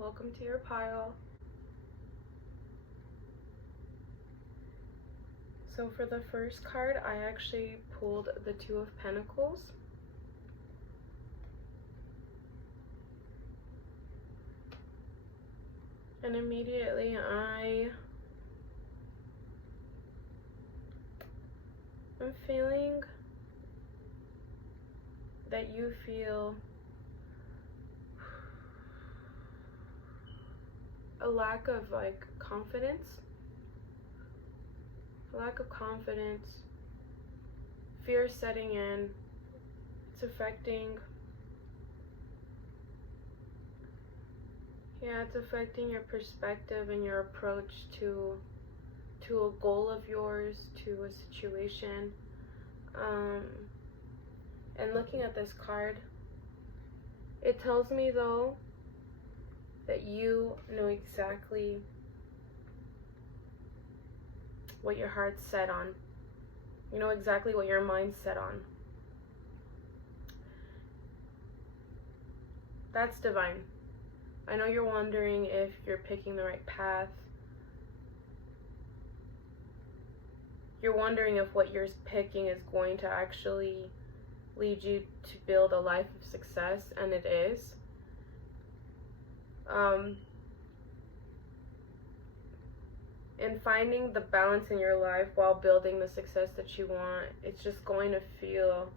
Welcome to your pile. So for the first card, I actually pulled the Two of Pentacles. And immediately I'm feeling that you feel a lack of confidence. A lack of confidence. Fear setting in. It's affecting your perspective and your approach to a goal of yours, to a situation. And looking at this card, it tells me though that you know exactly what your heart's set on. You know exactly what your mind's set on. That's divine. I know you're wondering if you're picking the right path. You're wondering if what you're picking is going to actually lead you to build a life of success, and it is. And finding the balance in your life while building the success that you want, it's just going to feel,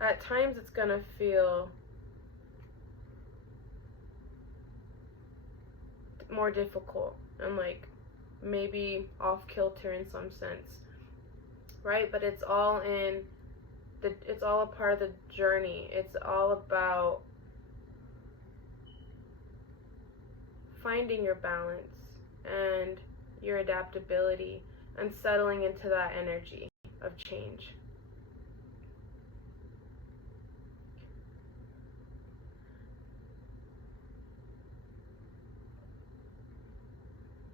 at times it's going to feel more difficult and maybe off kilter in some sense, right? But it's all it's all a part of the journey. It's all about finding your balance and your adaptability and settling into that energy of change.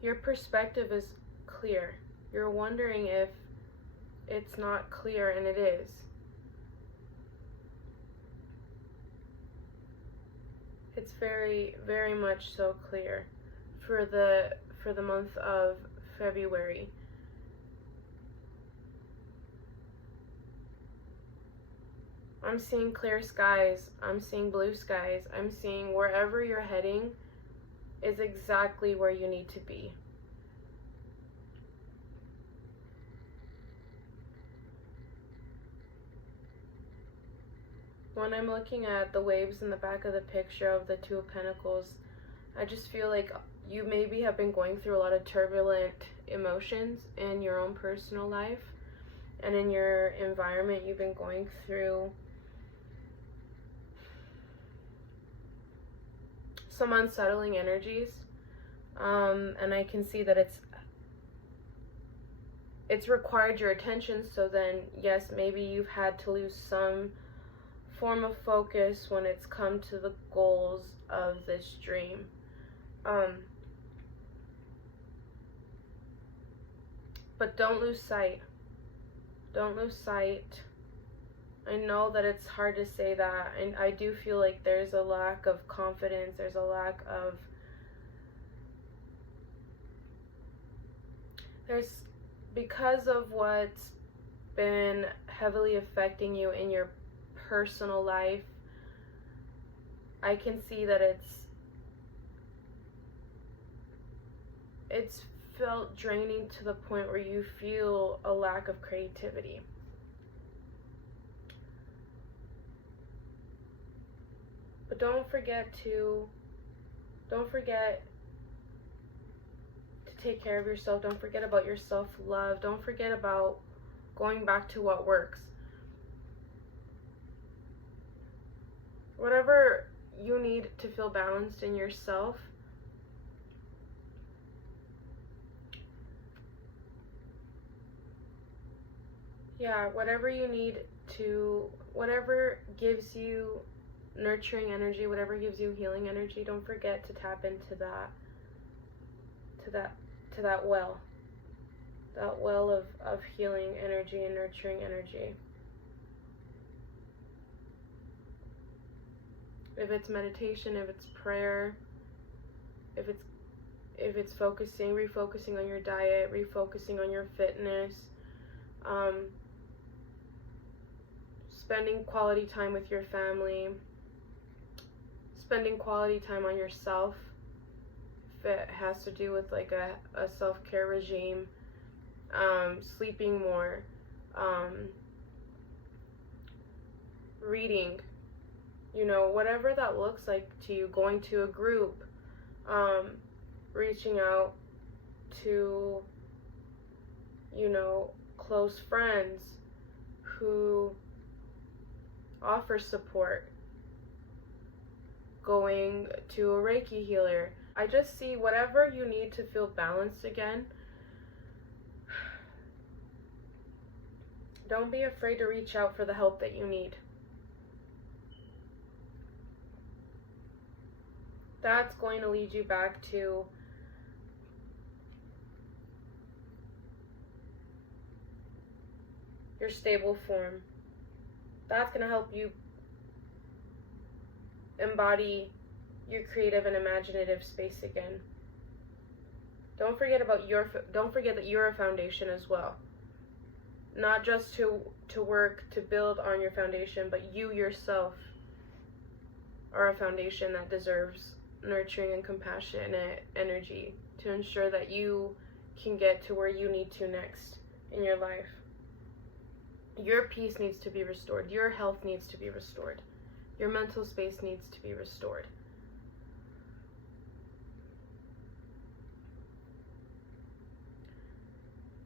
Your perspective is clear. You're wondering if it's not clear, and it is. It's very, very much so clear for the month of February. I'm seeing clear skies. I'm seeing blue skies. I'm seeing wherever you're heading is exactly where you need to be. When I'm looking at the waves in the back of the picture of the Two of Pentacles, I just feel like you maybe have been going through a lot of turbulent emotions in your own personal life, and in your environment you've been going through some unsettling energies, and I can see that it's required your attention. So then yes, maybe you've had to lose some form of focus when it's come to the goals of this dream. But don't lose sight. Don't lose sight. I know that it's hard to say that, and I do feel like there's a lack of confidence, there's a lack of, because of what's been heavily affecting you in your personal life, I can see that it's felt draining to the point where you feel a lack of creativity. But don't forget to take care of yourself. Don't forget about your self-love. Don't forget about going back to what works. Whatever you need to feel balanced in yourself, whatever you need to, whatever gives you nurturing energy, whatever gives you healing energy, don't forget to tap into that well of healing energy and nurturing energy. If it's meditation, if it's prayer, if it's refocusing on your diet, refocusing on your fitness, spending quality time with your family, spending quality time on yourself, if it has to do with like a self-care regime, sleeping more, reading, whatever that looks like to you, going to a group, reaching out to, close friends who offer support, going to a Reiki healer. I just see whatever you need to feel balanced again. Don't be afraid to reach out for the help that you need. That's going to lead you back to your stable form. That's going to help you embody your creative and imaginative space again. Don't forget that you're a foundation as well. Not just to work to build on your foundation, but you yourself are a foundation that deserves nurturing and compassionate energy to ensure that you can get to where you need to next in your life. Your peace needs to be restored. Your health needs to be restored. Your mental space needs to be restored.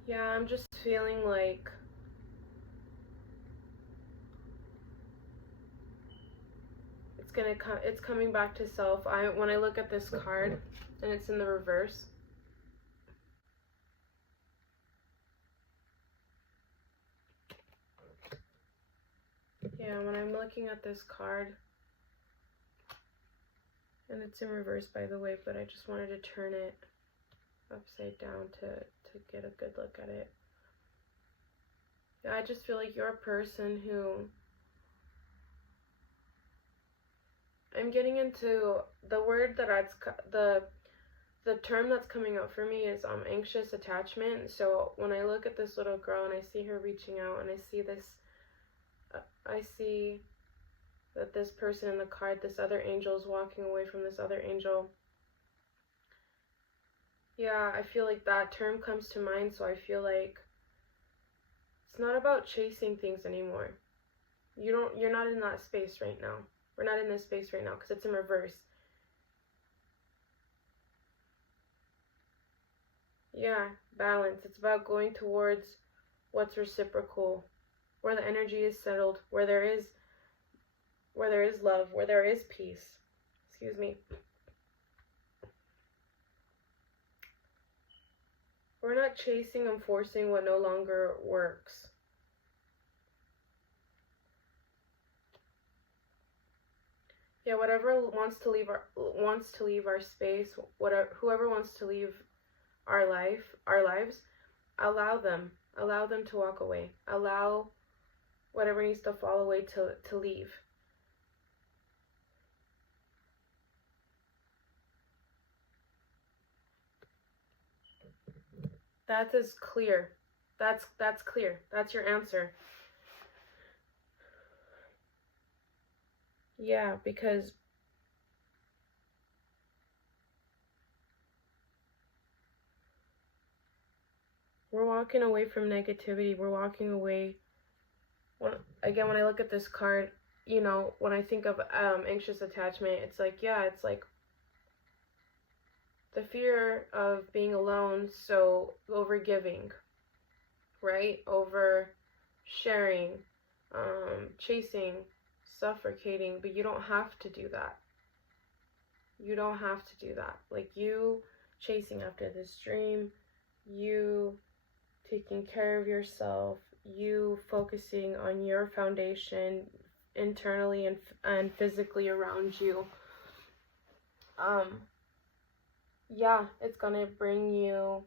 Yeah, I'm just feeling like it's coming back to self. When I look at this card and it's in the reverse, yeah, when I'm looking at this card, and it's in reverse, by the way, but I just wanted to turn it upside down to get a good look at it. Yeah, I just feel like you're a person who, I'm getting into the word the term that's coming up for me is anxious attachment. So when I look at this little girl and I see her reaching out, and I see that this person in the card, this other angel, is walking away from this other angel. Yeah, I feel like that term comes to mind, so I feel like it's not about chasing things anymore. You're not in that space right now. We're not in this space right now because it's in reverse. Yeah, balance. It's about going towards what's reciprocal, where the energy is settled, where there is love, where there is peace. Excuse me. We're not chasing and forcing what no longer works. Yeah, whoever wants to leave our space, whoever wants to leave our lives, allow them to walk away. Allow whatever needs to fall away to leave. That is clear. That's clear. That's your answer. Yeah, because we're walking away from negativity. We're walking away. When I look at this card, when I think of anxious attachment, it's like, yeah, it's like the fear of being alone, so over giving, right? Over sharing, chasing, suffocating, but you don't have to do that. You don't have to do that. Like you chasing after this dream, you taking care of yourself, you focusing on your foundation internally and physically around you. Yeah, it's gonna bring you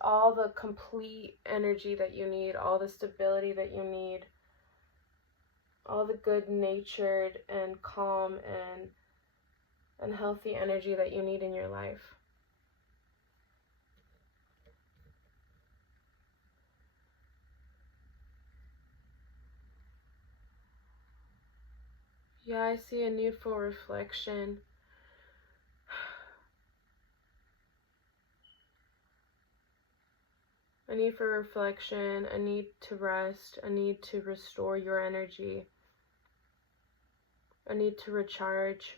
all the complete energy that you need, all the stability that you need, all the good natured and calm and healthy energy that you need in your life. Yeah, I see a need for reflection. A need for reflection, a need to rest, a need to restore your energy, a need to recharge.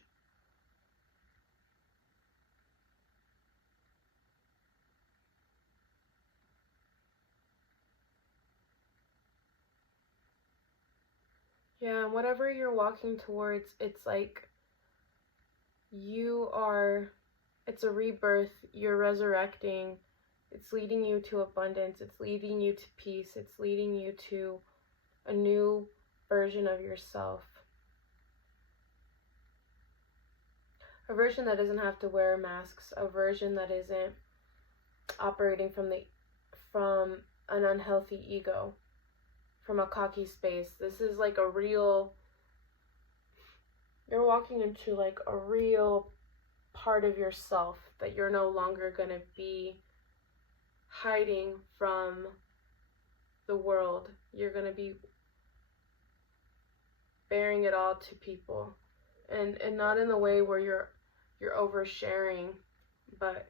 Yeah, and whatever you're walking towards, it's like it's a rebirth, you're resurrecting. It's leading you to abundance, it's leading you to peace, it's leading you to a new version of yourself. A version that doesn't have to wear masks, a version that isn't operating from an unhealthy ego, from a cocky space. This is like you're walking into like a real part of yourself that you're no longer going to be hiding from the world. You're going to be bearing it all to people, and not in the way where you're oversharing, but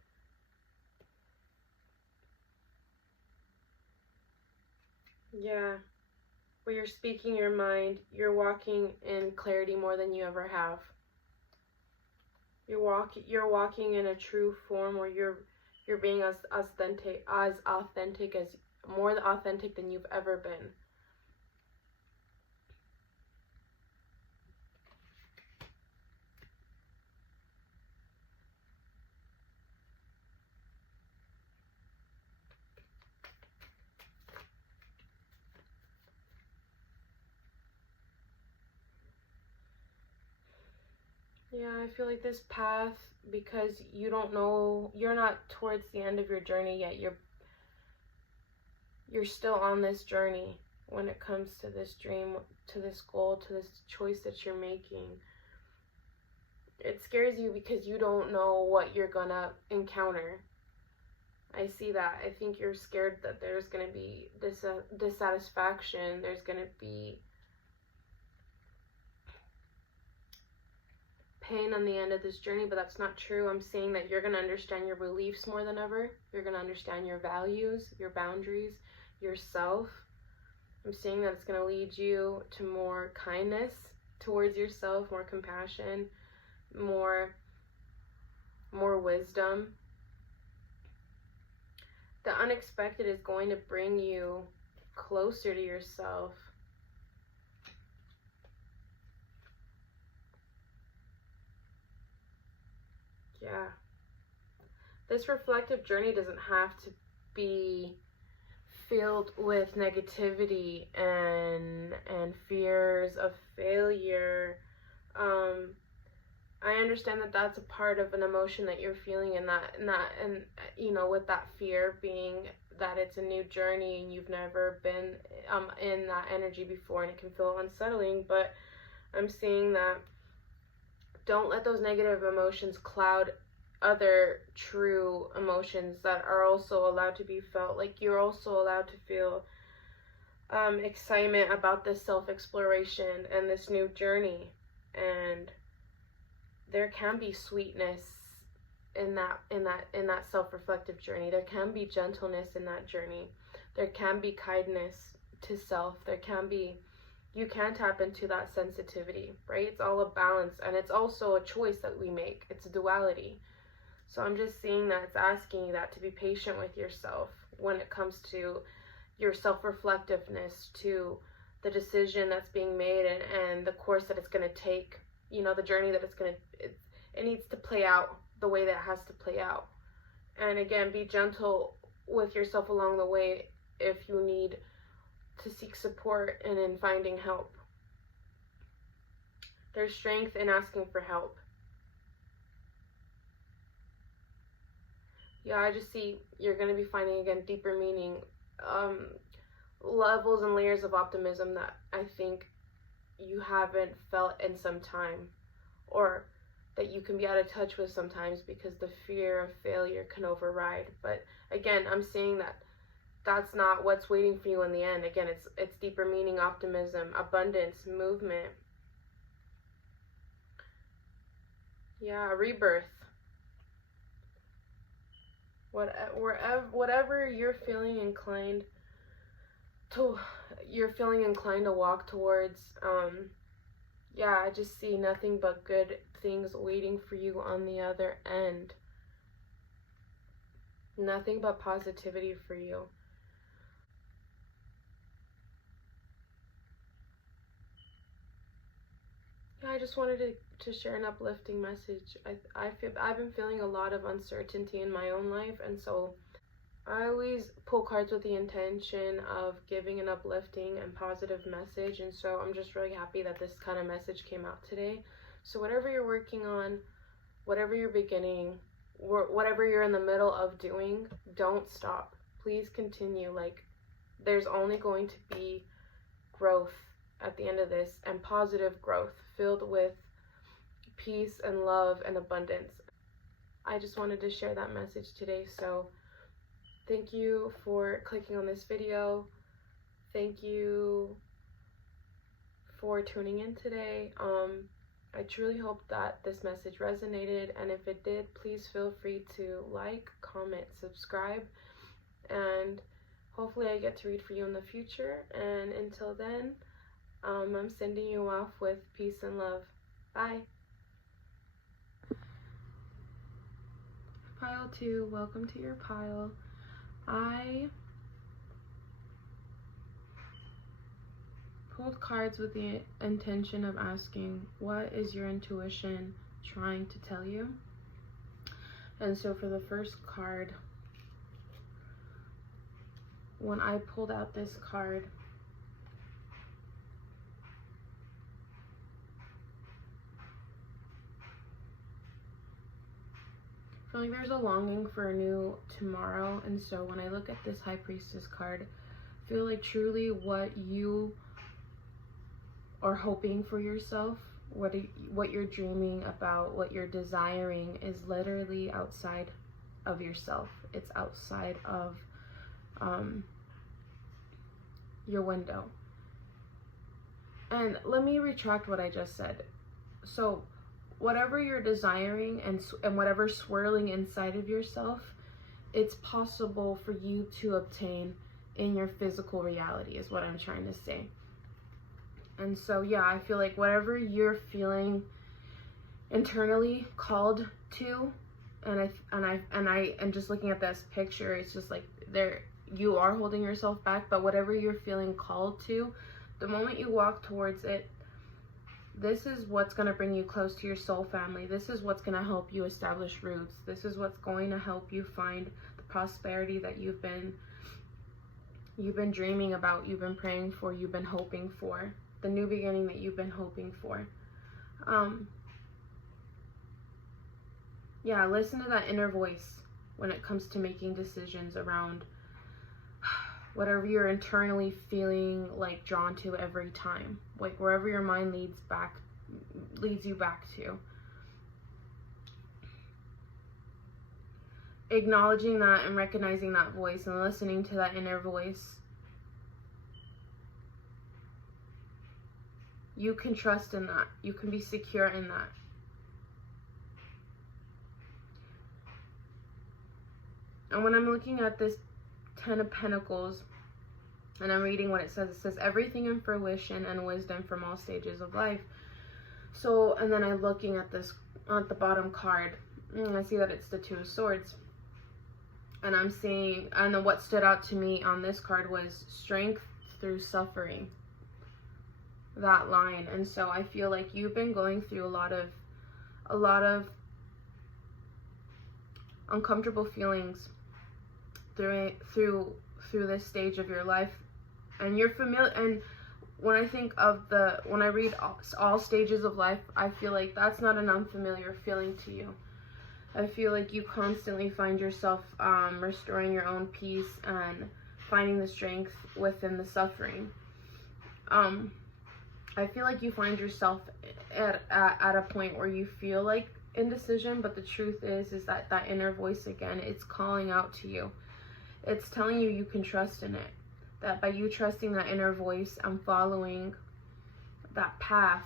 yeah, where you're speaking your mind, you're walking in clarity more than you ever have. You're walking in a true form where you're being as authentic as more authentic than you've ever been. Yeah, I feel like this path, because you don't know, you're not towards the end of your journey yet. You're still on this journey when it comes to this dream, to this goal, to this choice that you're making. It scares you because you don't know what you're gonna encounter. I see that. I think you're scared that there's gonna be dissatisfaction. There's gonna be pain on the end of this journey, but that's not true. I'm saying that you're going to understand your beliefs more than ever. You're going to understand your values, your boundaries, yourself. I'm saying that it's going to lead you to more kindness towards yourself, more compassion, more wisdom. The unexpected is going to bring you closer to yourself. Yeah. This reflective journey doesn't have to be filled with negativity and fears of failure. I understand that that's a part of an emotion that you're feeling, and you know, with that fear being that it's a new journey and you've never been in that energy before, and it can feel unsettling. But I'm seeing that don't let those negative emotions cloud other true emotions that are also allowed to be felt. Like, you're also allowed to feel excitement about this self-exploration and this new journey, and there can be sweetness in that self-reflective journey. There can be gentleness in that journey. There can be kindness to self. You can tap into that sensitivity, right? It's all a balance, and it's also a choice that we make. It's a duality. So I'm just seeing that it's asking you that to be patient with yourself when it comes to your self-reflectiveness, to the decision that's being made, and the course that it's going to take, you know, the journey that it needs to play out the way that it has to play out. And again, be gentle with yourself along the way if you need to seek support and in finding help. There's strength in asking for help. Yeah, I just see you're going to be finding, again, deeper meaning, levels and layers of optimism that I think you haven't felt in some time, or that you can be out of touch with sometimes because the fear of failure can override. But again, I'm saying that that's not what's waiting for you in the end. Again, it's deeper meaning, optimism, abundance, movement. Yeah, rebirth. Whatever you're feeling inclined to walk towards. Yeah, I just see nothing but good things waiting for you on the other end. Nothing but positivity for you. Yeah, I just wanted to share an uplifting message. I've been feeling a lot of uncertainty in my own life, and so I always pull cards with the intention of giving an uplifting and positive message, and so I'm just really happy that this kind of message came out today. So whatever you're working on, whatever you're beginning, whatever you're in the middle of doing, don't stop. Please continue. Like, there's only going to be growth at the end of this, and positive growth filled with peace and love and abundance. I just wanted to share that message today. So thank you for clicking on this video. Thank you for tuning in today. I truly hope that this message resonated, and if it did, please feel free to like, comment, subscribe, and hopefully I get to read for you in the future. And until then, I'm sending you off with peace and love. Bye. Pile 2, welcome to your pile. I pulled cards with the intention of asking, what is your intuition trying to tell you? And so for the first card, when I pulled out this card, I feel like there's a longing for a new tomorrow. And so when I look at this High Priestess card, I feel like truly what you are hoping for yourself, what you're dreaming about, what you're desiring is literally outside of yourself. It's outside of your window. And let me retract what I just said. So whatever you're desiring and whatever swirling inside of yourself, it's possible for you to obtain in your physical reality, is what I'm trying to say. And so yeah, I feel like whatever you're feeling internally called to, and just looking at this picture, it's just like you are holding yourself back, but whatever you're feeling called to, the moment you walk towards it, this is what's going to bring you close to your soul family. This is what's going to help you establish roots. This is what's going to help you find the prosperity that you've been dreaming about, you've been praying for, you've been hoping for, the new beginning that you've been hoping for. Yeah, listen to that inner voice when it comes to making decisions around whatever you're internally feeling like drawn to every time, like wherever your mind leads you back to. Acknowledging that and recognizing that voice and listening to that inner voice. You can trust in that. You can be secure in that. And when I'm looking at this 10 of Pentacles, and I'm reading what it says everything in fruition and wisdom from all stages of life. So, and then I'm looking at this, at the bottom card, and I see that it's the Two of Swords. And I'm seeing, and then what stood out to me on this card was strength through suffering. That line. And so I feel like you've been going through a lot of uncomfortable feelings through this stage of your life, and you're familiar. And when I read all stages of life, I feel like that's not an unfamiliar feeling to you. I feel like you constantly find yourself restoring your own peace and finding the strength within the suffering. I I feel like you find yourself at a point where you feel like indecision, but the truth is that inner voice, again, it's calling out to you. It's telling you you can trust in it. That by you trusting that inner voice and following that path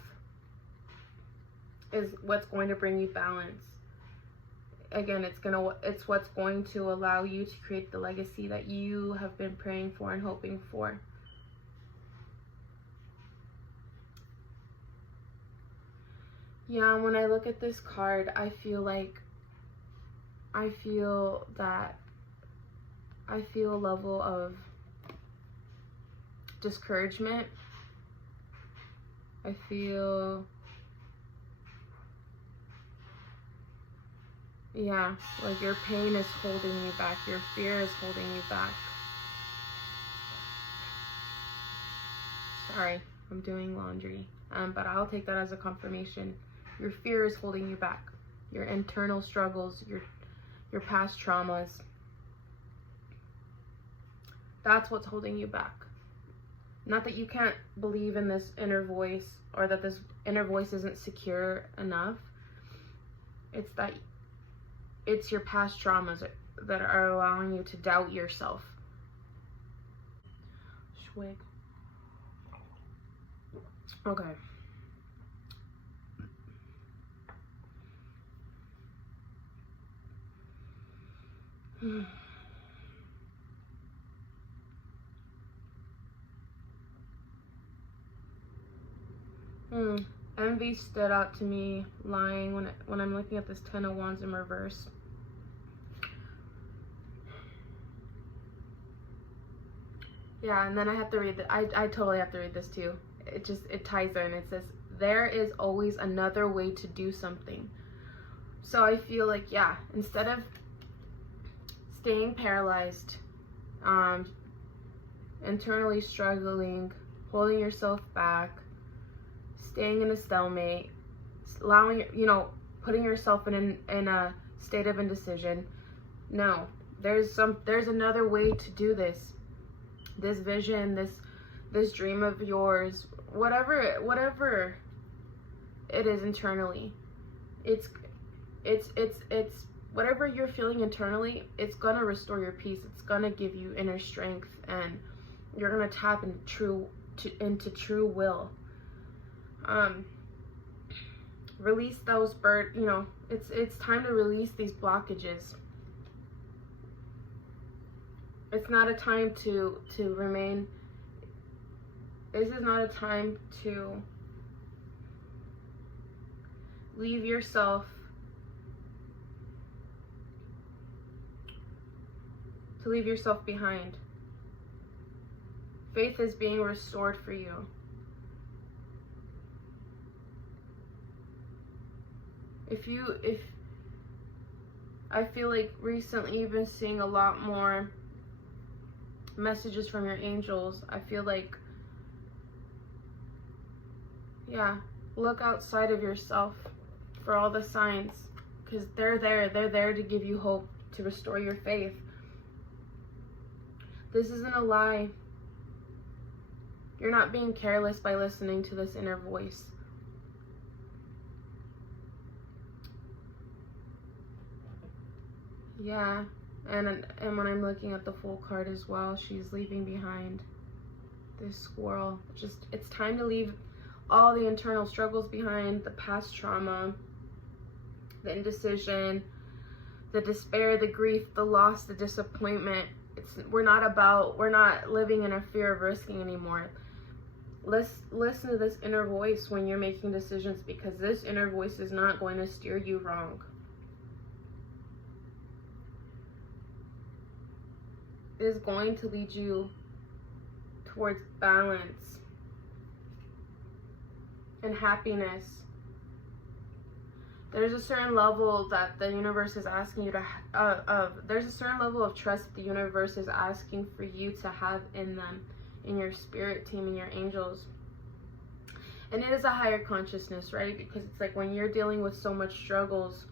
is what's going to bring you balance. Again, it's what's going to allow you to create the legacy that you have been praying for and hoping for. Yeah, when I look at this card, I feel a level of discouragement. I feel, yeah, like your pain is holding you back. Your fear is holding you back. Sorry, I'm doing laundry. But I'll take that as a confirmation. Your fear is holding you back. Your internal struggles, your past traumas. That's what's holding you back. Not that you can't believe in this inner voice or that this inner voice isn't secure enough. It's that it's your past traumas that are allowing you to doubt yourself. Schwig. Okay. Envy stood out to me lying when I'm looking at this 10 of Wands in reverse. Yeah, and then I have to read I totally have to read this too. It ties in. It says, there is always another way to do something. So I feel like, yeah, instead of staying paralyzed, internally struggling, holding yourself back, staying in a stalemate, allowing, putting yourself in a state of indecision. No, there's another way to do this. This vision, this dream of yours, whatever it is internally, it's whatever you're feeling internally, it's gonna restore your peace. It's gonna give you inner strength, and you're gonna tap into true will. Release those it's time to release these blockages. It's not a time to remain. This is not a time to leave yourself behind. Faith is being restored for you. If I feel like recently you've been seeing a lot more messages from your angels. I feel like, yeah, look outside of yourself for all the signs, because they're there to give you hope, to restore your faith. This isn't a lie. You're not being careless by listening to this inner voice. Yeah, and when I'm looking at the Fool card as well, she's leaving behind this squirrel. It's time to leave all the internal struggles behind, the past trauma, the indecision, the despair, the grief, the loss, the disappointment. We're not living in a fear of risking anymore. Listen to this inner voice when you're making decisions, because this inner voice is not going to steer you wrong. It is going to lead you towards balance and happiness. There's a certain level that the universe is asking you to there's a certain level of trust that the universe is asking for you to have in them, in your spirit team, in your angels. And it is a higher consciousness, right? Because it's like when you're dealing with so much struggles,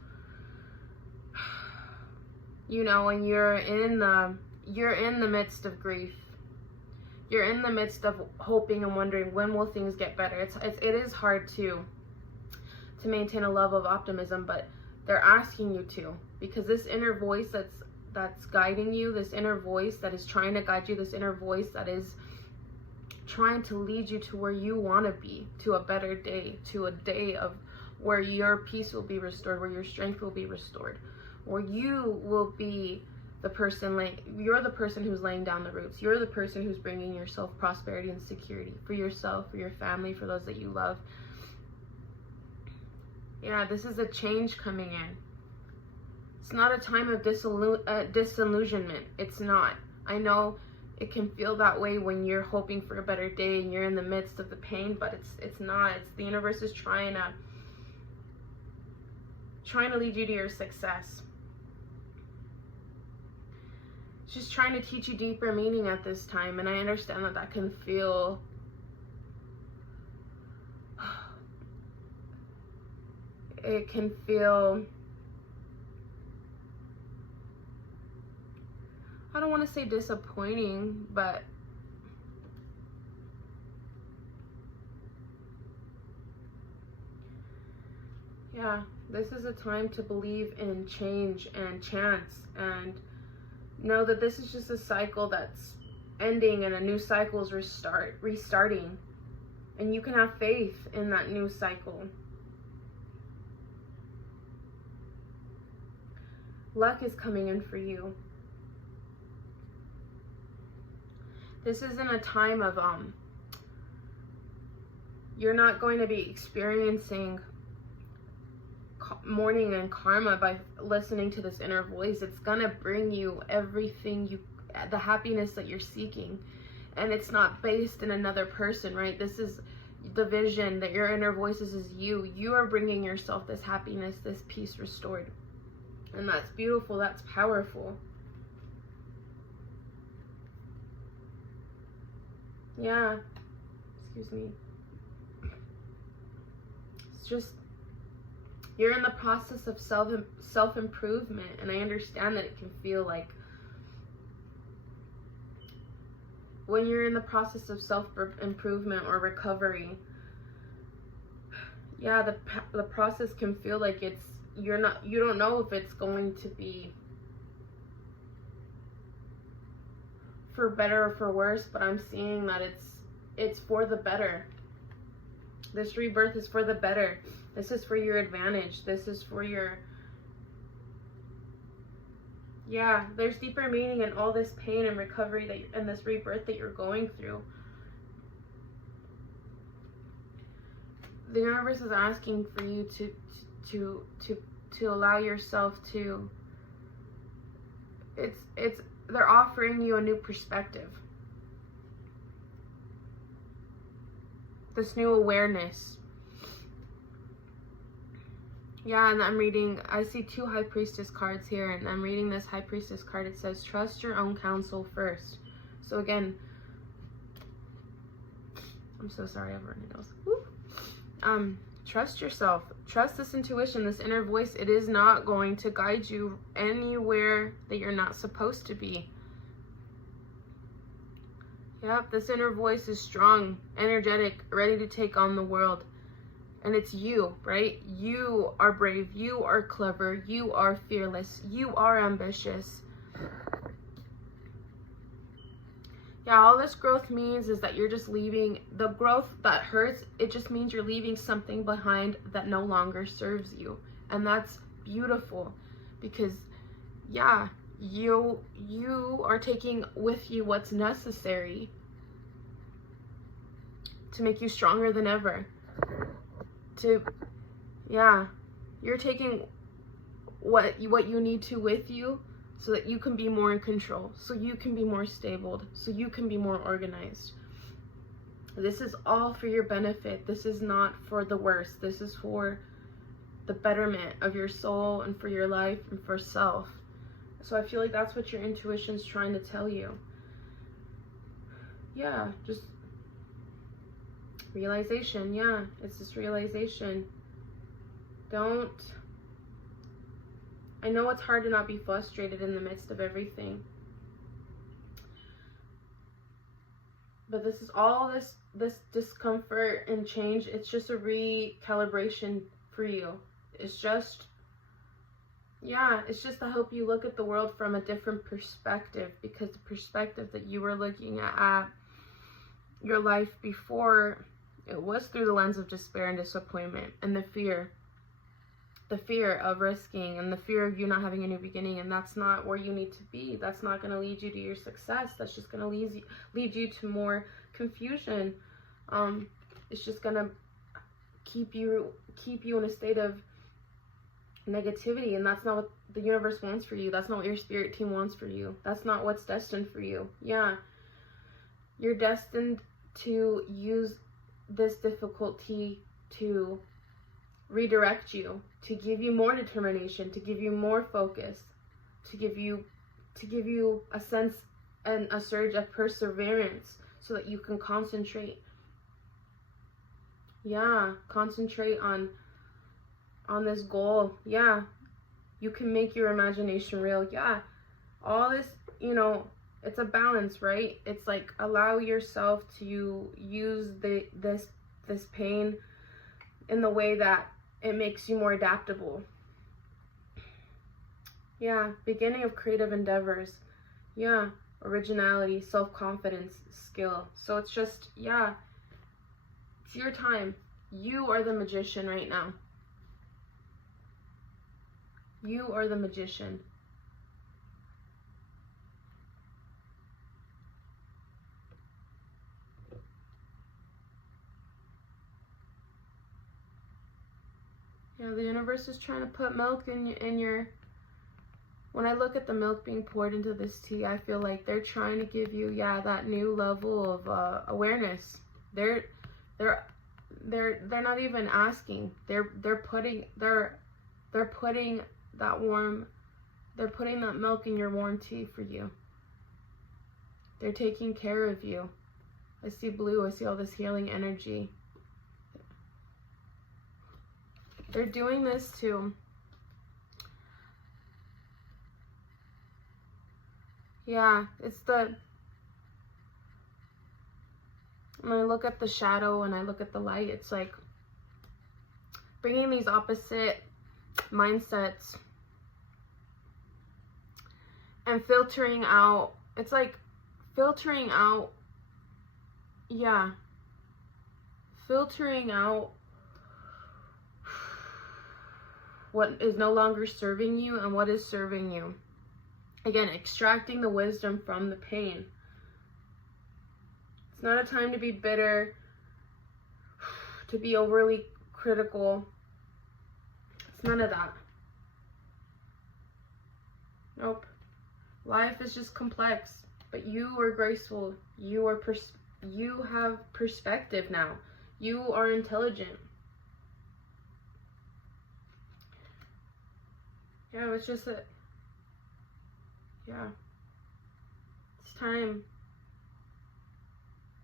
and you're in the midst of grief, you're in the midst of hoping and wondering, when will things get better? It is hard to maintain a level of optimism, but they're asking you to, because this inner voice that's guiding you, this inner voice that is trying to guide you, this inner voice that is trying to lead you to where you want to be, to a better day, to a day of where your peace will be restored, where your strength will be restored, where you will be the person you're the person who's laying down the roots. You're the person who's bringing yourself prosperity and security for yourself, for your family, for those that you love. Yeah, this is a change coming in. It's not a time of disillusionment. It's not. I know it can feel that way when you're hoping for a better day and you're in the midst of the pain, but it's not. It's the universe is trying to lead you to your success. It's just trying to teach you deeper meaning at this time, and I understand that can feel it can feel, I don't want to say disappointing, but yeah, this is a time to believe in change and chance, and know that this is just a cycle that's ending and a new cycle is restarting, and you can have faith in that new cycle. Luck is coming in for you. This isn't a time of you're not going to be experiencing mourning and karma by listening to this inner voice. It's gonna bring you everything the happiness that you're seeking, and it's not based in another person, right? This is the vision that your inner voice is you are bringing yourself this happiness, this peace restored, and that's beautiful. That's powerful. Yeah, excuse me. It's just, you're in the process of self-improvement, and I understand that it can feel like when you're in the process of self-improvement or recovery, yeah, the process can feel like you don't know if it's going to be for better or for worse, but I'm seeing that it's for the better. This rebirth is for the better. This is for your advantage. This is for your, yeah, there's deeper meaning in all this pain and recovery and this rebirth that you're going through. The universe is asking for you to allow yourself to, they're offering you a new perspective. This new awareness. Yeah, and I see 2 High Priestess cards here, and I'm reading this High Priestess card. It says, trust your own counsel first. So again, I'm so sorry, I have runny nose. Trust yourself. Trust this intuition, this inner voice. It is not going to guide you anywhere that you're not supposed to be. Yep, this inner voice is strong, energetic, ready to take on the world. And it's you, right? You are brave. You are clever. You are fearless. You are ambitious. Yeah, all this growth means is that you're just leaving, the growth that hurts, it just means you're leaving something behind that no longer serves you. And that's beautiful, because yeah, you are taking with you what's necessary to make you stronger than ever. You're taking what you need to with you, so that you can be more in control, so you can be more stable, so you can be more organized. This is all for your benefit. This is not for the worst. This is for the betterment of your soul and for your life and for self. So I feel like that's what your intuition's trying to tell you. Yeah, just realization. Yeah, it's this realization. I know it's hard to not be frustrated in the midst of everything. But this is all this discomfort and change. It's just a recalibration for you. It's just, yeah, it's just to help you look at the world from a different perspective, because the perspective that you were looking at your life before, it was through the lens of despair and disappointment and the fear of risking and the fear of you not having a new beginning. And that's not where you need to be. That's not going to lead you to your success. That's just going to lead you to more confusion. It's just going to keep you in a state of negativity, and that's not what the universe wants for you. That's not what your spirit team wants for you. That's not what's destined for you. Yeah, you're destined to use this difficulty to redirect you, to give you more determination, to give you more focus, to give you a sense and a surge of perseverance, so that you can concentrate. Yeah, concentrate on this goal. Yeah, you can make your imagination real. Yeah, all this, it's a balance, right? It's like, allow yourself to use this pain in the way that it makes you more adaptable. Yeah, beginning of creative endeavors. Yeah, originality, self-confidence, skill. So it's just, yeah, it's your time. You are the magician right now. You are the magician. Yeah, the universe is trying to put milk in your... When I look at the milk being poured into this tea, I feel like they're trying to give you, yeah, that new level of awareness. They're not even asking. They're putting that milk in your warm tea for you. They're taking care of you. I see blue. I see all this healing energy. They're doing this to, yeah, it's the, when I look at the shadow and I look at the light, it's like bringing these opposite mindsets and filtering out. It's like filtering out, yeah, filtering out what is no longer serving you and what is serving you. Again, extracting the wisdom from the pain. It's not a time to be bitter, to be overly critical. It's none of that. Nope. Life is just complex, but you are graceful. You have perspective now. You are intelligent. Yeah, it's just that, yeah, it's time.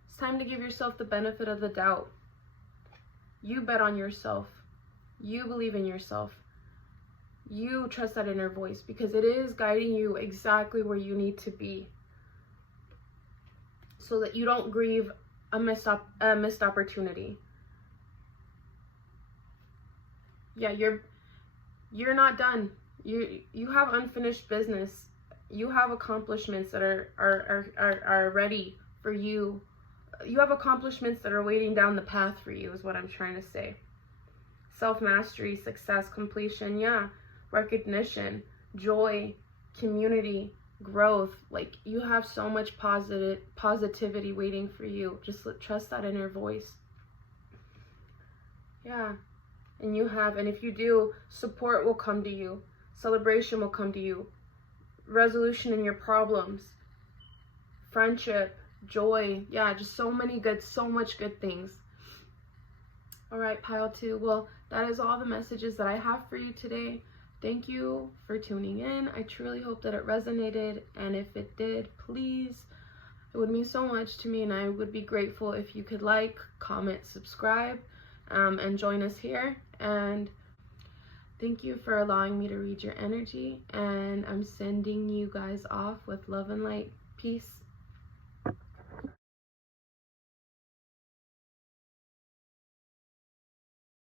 It's time to give yourself the benefit of the doubt. You bet on yourself. You believe in yourself. You trust that inner voice, because it is guiding you exactly where you need to be, so that you don't grieve a missed opportunity. Yeah, you're not done. You have unfinished business. You have accomplishments that are ready for you. You have accomplishments that are waiting down the path for you, is what I'm trying to say. Self-mastery, success, completion, yeah, recognition, joy, community, growth. Like, you have so much positivity waiting for you. Just trust that inner voice. Yeah, and if you do, support will come to you. Celebration will come to you. Resolution in your problems. Friendship, joy. Yeah, just so much good things. All right, pile 2. Well, that is all the messages that I have for you today. Thank you for tuning in. I truly hope that it resonated. And if it did, please, it would mean so much to me. And I would be grateful if you could like, comment, subscribe, and join us here. And thank you for allowing me to read your energy, and I'm sending you guys off with love and light. Peace.